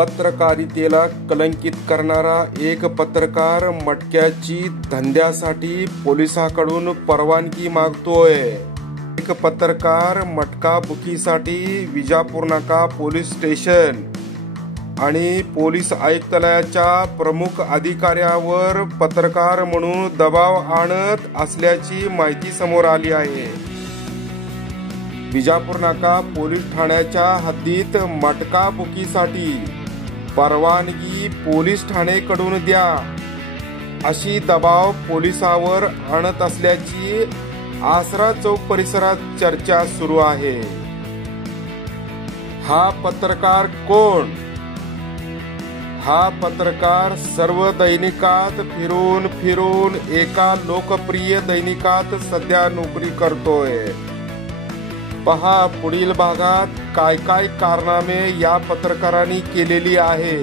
पत्रकारितेला कलंकित करणारा एक पत्रकार मटक्याची धंद्यासाठी पोलिसांकडून परवानगी मागतोय। एक पत्रकार मटका बुकीसाठी विजापूर नाका पोलीस स्टेशन आणि पोलीस आयुक्तालयाच्या प्रमुख अधिकाऱ्यावर पत्रकार म्हणून दबाव आणत असल्याची माहिती समोर आली आहे। विजापूर नाका पोलीस ठाण्याच्या हद्दीत मटका बुकीसाठी परवानगी पोलीस ठाणेकडून द्या अशी दबाव पोलिसांवर आणत असल्याची आसरा चौक परिसरात चर्चा सुरू आहे। हा पत्रकार कोण? हा पत्रकार सर्व दैनिकात फिरून फिरून एका लोकप्रिय दैनिकात सध्या नोकरी करतोय। पहा पुढील भागात काय काय कारनामे या पत्रकारांनी केलेली आहे।